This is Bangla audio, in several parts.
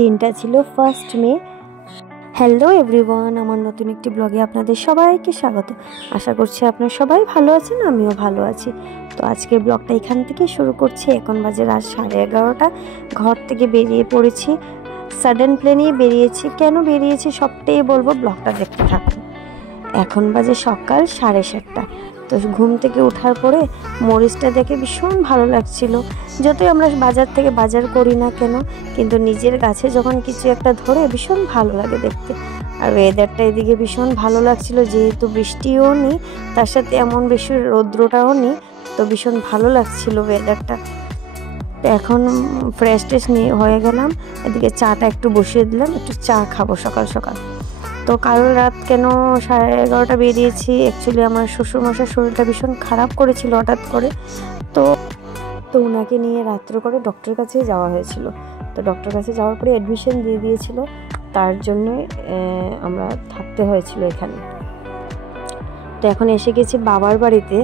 দিনটা ছিল 1 মে। হ্যালো এভরিওয়ান, আমার নতুন একটি ব্লগে আপনাদের সবাইকে স্বাগত। আশা করছি আপনারা সবাই ভালো আছেন, আমিও ভালো আছি। তো আজকের ব্লগটা এখান থেকে শুরু করছি। এখন বাজে রাত 11:30। ঘর থেকে বেরিয়ে পড়েছি, সাডেন প্লেনেই বেরিয়েছি। কেন বেরিয়েছি সবটাই বলবো, ব্লগটা দেখতে থাকুন। এখন বাজে সকাল 7:30। তো ঘুম থেকে ওঠার পরে মরিচটা দেখে ভীষণ ভালো লাগছিল। যতই আমরা বাজার থেকে বাজার করি না কেন, কিন্তু নিজের গাছে যখন কিছু একটা ধরে ভীষণ ভালো লাগে দেখতে। আর ওয়েদারটা এদিকে ভীষণ ভালো লাগছিল, যেহেতু বৃষ্টিও নেই, তার সাথে এমন বেশি রৌদ্রটাও নেই, তো ভীষণ ভালো লাগছিল ওয়েদারটা। তো এখন ফ্রেশ ট্রেশ নিয়ে হয়ে গেলাম, এদিকে চাটা একটু বসিয়ে দিলাম, একটু চা খাবো সকাল সকাল। তো কাল রাত কেন 11:30 বেরিয়েছি, অ্যাকচুয়ালি আমার শ্বশুরমশার শরীরটা ভীষণ খারাপ করেছিল হঠাৎ করে। তো ওনাকে নিয়ে রাত্রে করে ডক্টরের কাছে যাওয়া হয়েছিল। তো ডক্টরের কাছে যাওয়ার পরে অ্যাডমিশন দিয়ে দিয়েছিল, তার জন্যই আমরা থাকতে হয়েছিল এখানে। তো এখন এসে গেছি বাবার বাড়িতে।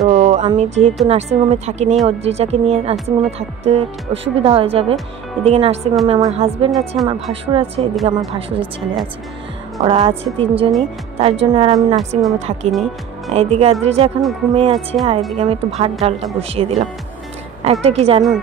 তো আমি যেহেতু নার্সিংহোমে থাকিনি, অদ্রিজাকে নিয়ে নার্সিংহোমে থাকতে অসুবিধা হয়ে যাবে। এদিকে নার্সিংহোমে আমার হাজব্যান্ড আছে, আমার ভাসুর আছে, এদিকে আমার ভাসুরের ছেলে আছে, ওরা আছে 3 জনই, তার জন্য আর আমি নার্সিংহোমে থাকিনি। এদিকে অদ্রিজা এখন ঘুমিয়ে আছে, আর এদিকে আমি একটু ভাত ডালটা বসিয়ে দিলাম। একটা কি জানুন,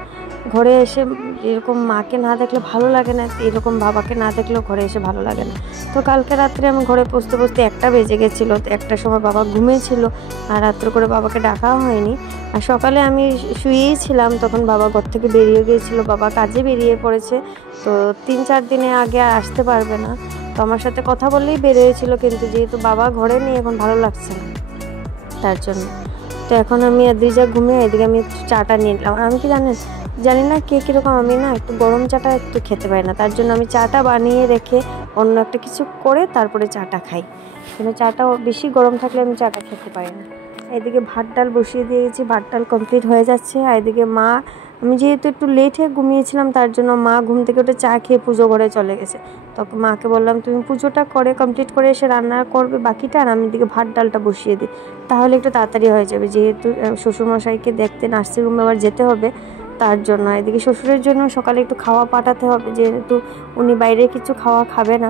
ঘরে এসে এরকম মাকে না দেখলে ভালো লাগে না, এরকম বাবাকে না দেখলেও ঘরে এসে ভালো লাগে না। তো কালকে রাত্রে আমি ঘরে পৌঁছতে 1টা বেজে গেছিলো। তো 1টার সময় বাবা ঘুমিয়েছিল, আর রাত্রে করে বাবাকে ডাকাও হয়নি। আর সকালে আমি শুয়েই ছিলাম, তখন বাবা ঘর থেকে বেরিয়ে গিয়েছিল, বাবা কাজে বেরিয়ে পড়েছে। তো 3-4 দিনে আগে আসতে পারবে না। তো আমার সাথে কথা বললেই বেরিয়েছিল, কিন্তু যেহেতু বাবা ঘরে নেই, এখন ভালো লাগছে না, তার জন্য। তো এখন আমি অদ্রিজা ঘুমিয়ে, এদিকে আমি চাটা নিয়ে নিলাম। আমি কি জানি না কে কীরকম, আমি না একটু গরম চাটা একটু খেতে পারি না, তার জন্য আমি চাটা বানিয়ে রেখে অন্য একটা কিছু করে তারপরে চাটা খাই। কিন্তু চাটা বেশি গরম থাকলে আমি চাটা খেতে পারি না। এদিকে ভাত ডাল বসিয়ে দিয়েছি, ভাত ডাল কমপ্লিট হয়ে যাচ্ছে। আর এদিকে মা, আমি যেহেতু একটু লেটে ঘুমিয়েছিলাম, তার জন্য মা ঘুম থেকে উঠে চা খেয়ে পুজো ঘরে চলে গেছে। তখন মাকে বললাম, তুমি পুজোটা করে কমপ্লিট করে এসে রান্না করবে বাকিটা, আর আমি এদিকে ভাত ডালটা বসিয়ে দিই, তাহলে একটু তাড়াতাড়ি হয়ে যাবে। যেহেতু শ্বশুরমশাইকে দেখতে নার্সিংহোমে আবার যেতে হবে, তার জন্য। এদিকে শ্বশুরের জন্য সকালে একটু খাওয়া পাঠাতে হবে, যেহেতু উনি বাইরে কিছু খাওয়া খাবে না,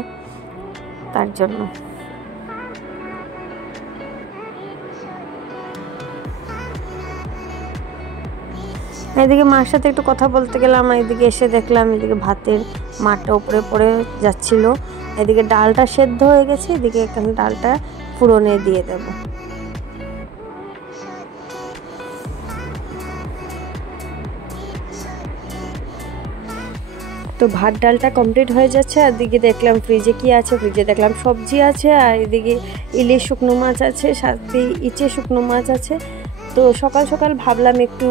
তার জন্য। এদিকে মার সাথে একটু কথা বলতে গেলাম, এদিকে এসে দেখলাম এদিকে ভাতের মাঠটা উপরে পড়ে যাচ্ছিল। এদিকে ডালটা সেদ্ধ হয়ে গেছে, এদিকে এখানে ডালটা ফোড়নে দিয়ে দেব। তো ভাত ডালটা কমপ্লিট হয়ে যাচ্ছে। আর এদিকে দেখলাম ফ্রিজে কি আছে, ফ্রিজে দেখলাম সবজি আছে, আর এদিকে ইলিশ শুকনো মাছ আছে, সাথে ইচে শুকনো মাছ আছে। তো সকাল সকাল ভাবলাম একটু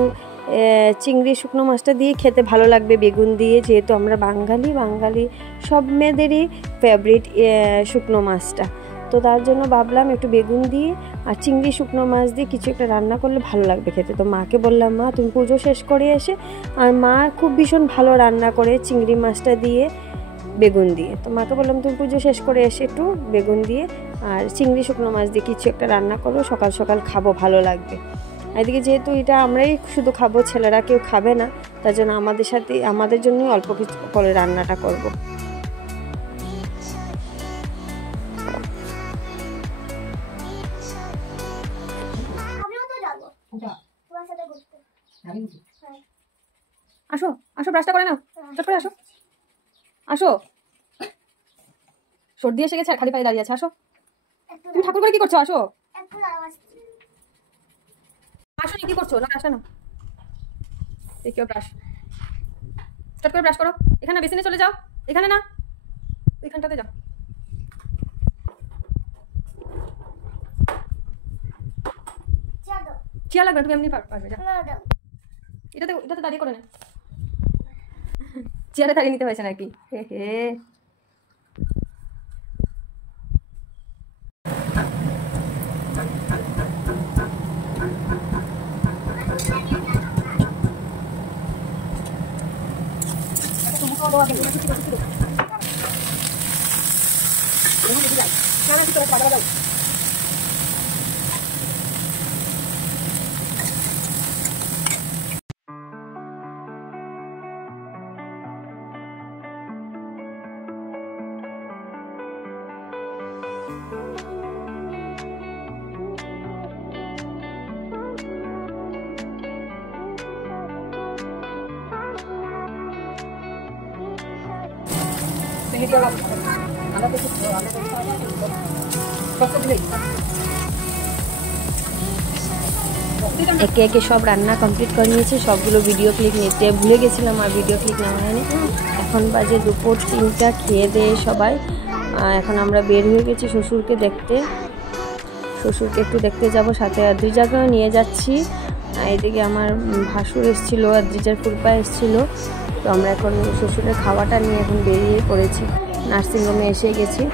চিংড়ি শুকনো মাছটা দিয়ে খেতে ভালো লাগবে বেগুন দিয়ে, যেহেতু আমরা বাঙালি সব মেয়েদেরই ফেভারিট শুকনো মাছটা। তো তার জন্য ভাবলাম একটু বেগুন দিয়ে আর চিংড়ি শুকনো মাছ দিয়ে কিছু একটা রান্না করলে ভালো লাগবে খেতে। তো মাকে বললাম, মা তুমি পুজো শেষ করে এসে, আর মা খুব ভীষণ ভালো রান্না করে চিংড়ি মাছটা দিয়ে বেগুন দিয়ে। তো মাকে বললাম, তুমি পুজো শেষ করে এসে একটু বেগুন দিয়ে আর চিংড়ি শুকনো মাছ দিয়ে কিছু একটা রান্না করো, সকাল সকাল খাবো, ভালো লাগবে। এদিকে যেহেতু এটা আমরাই শুধু খাবো, ছেলেরা কেউ খাবে না, তার জন্য আমাদের জন্যই অল্প কিছু করে রান্নাটা করব। আসো আসো, ব্রাশটা করে নাও, চট করে আসো আসো। সর্দি এসে গেছে আর খালি পায়ে দাঁড়িয়ে আছে। আসো, তুমি ঠাকুর করে কি করছো? আসো আসো, কি করছো? না আসো না, কেউ ব্রাশ, চট করে ব্রাশ করো। এখানে বেসিনে চলে যাও, এখানে না, ওইখানটাতে যাও। চেয়ার লাগবে, তুমি এমনি পারবে। এটাতে দাঁড়িয়ে করে না, চেয়ারে দাঁড়িয়ে নিতে হয়েছে নাকি? হে হে, একে একে সব রান্না কমপ্লিট করে নিয়েছি, সবগুলো ভিডিও ক্লিপ নিতে ভুলে গেছিলাম, আর ভিডিও ক্লিপ নেওয়া হয়নি। এখন বাজে দুপুর 3টা, খেয়ে দিয়ে সবাই এখন আমরা বের হয়ে গেছি শ্বশুরকে দেখতে। শ্বশুরকে একটু দেখতে যাব, সাথে আদ্রিজাকেও নিয়ে যাচ্ছি। এদিকে আমার ভাসুর এসেছিলো, আদ্রিজার ফুলপা এসেছিলো। তো আমরা এখন শ্বশুরের খাওয়াটা নিয়ে এখন বেরিয়ে পড়েছি, নার্সিংহোমে এসে গেছি।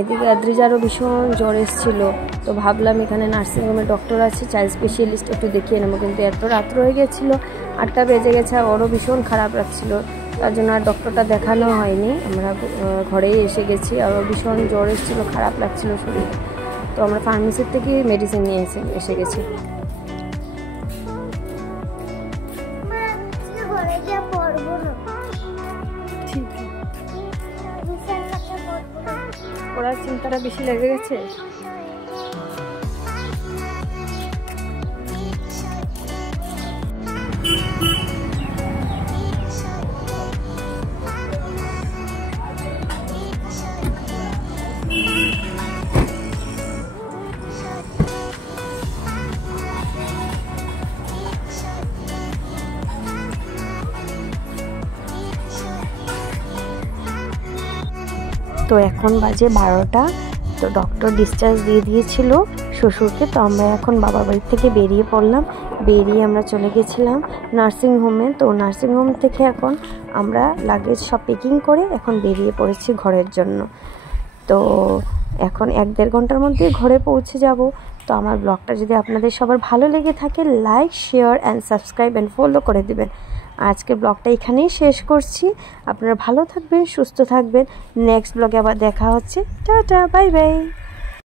এদিকে আদ্রিজারও ভীষণ জ্বর এসেছিলো, তো ভাবলাম এখানে নার্সিংহোমে ডক্টর আছে, চাইল্ড স্পেশালিস্ট, একটু দেখিয়ে নেবো। কিন্তু এত রাত্র হয়ে গেছিলো, 8টা বেজে গেছে, আর ওরও ভীষণ খারাপ লাগছিলো, তার জন্য আর ডক্টরটা দেখানো হয়নি। আমরা ঘরেই এসে গেছি, আর ওর ভীষণ জ্বর এসেছিলো, খারাপ লাগছিলো শরীর। তো আমরা ফার্মেসির থেকে মেডিসিন নিয়ে এসে গেছি। পড়ার চিন্তাটা বেশি লেগে গেছে। তো এখন বাজে 12টা। তো ডক্টর ডিসচার্জ দিয়ে দিয়েছিল শ্বশুরকে। তো আমরা এখন বাবার বাড়ি থেকে বেরিয়ে পড়লাম। বেরিয়ে আমরা চলে গেছিলাম নার্সিংহোমে। তো নার্সিংহোম থেকে এখন আমরা লাগেজ সব প্যাকিং করে এখন বেরিয়ে পড়েছি ঘরের জন্য। তো এখন 1-1.5 ঘন্টার মধ্যে ঘরে পৌঁছে যাব। তো আমার ব্লগটা যদি আপনাদের সবার ভালো লেগে থাকে, like, share and subscribe and follow করে দেবেন। আজকের ব্লগটা এখানেই শেষ করছি। আপনারা ভালো থাকবেন, সুস্থ থাকবেন। নেক্সট ব্লগে আবার দেখা হচ্ছে। Tata, bye bye.